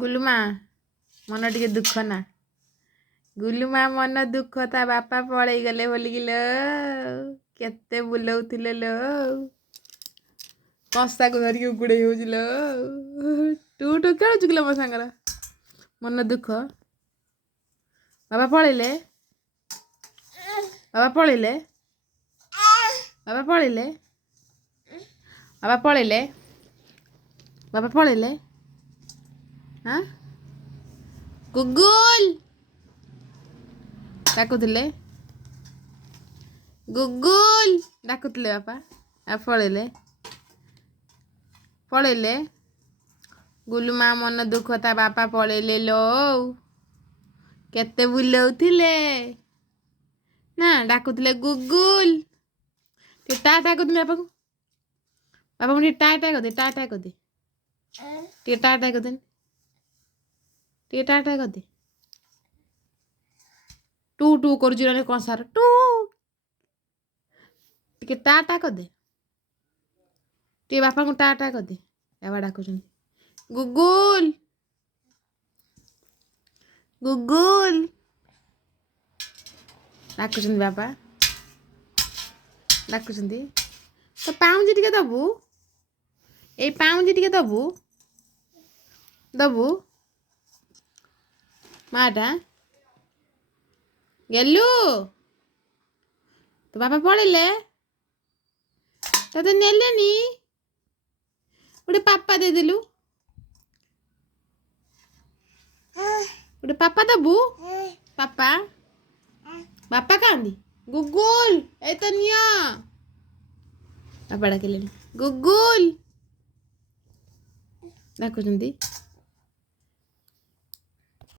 गुलुमा मन टिके दुख ना गुलुमा मन दुख ता बापा पड़े गले बोलिकिलो केते बुलाउथिले लो कसा को धरिक उगुड़े होजिलो टू टू खेलुछु किलो मो सांगर मन दुख बाबा पळेले बाबा पळेले बाबा पळेले बाबा पळेले बाबा पळेले हाँ गुगुल डाकुले गुगुल डाकुले बापा आ पळेले पळेले गुलुमा मन दुख ता बापा पळेले लो केते बुलाउथिले ना डाकुले गुगुल टे टाटा कर दे बापा को बापा मुझे टाटा कर दे टाटा कर दे टे टाटा कर दे टे टाटा कर दे टू टू कर जुराने कौन सार टू टे टाटा कर दे टे बापा को टाटा कर दे बाबा डाकुछ गुगुल गुगुल डाकुछ बापा डाकुछ तो पाउंजी टिके दबु ए पाउंजी टिके दबु दबु माटा गेलु तो बापा पळेले तो नेलेनी गोटे पापा दे देलु गोटे पापा दबु पापा बापा कांदी गुगुल ए तो निया बापा डाकिले गुगुल डाकुचंदी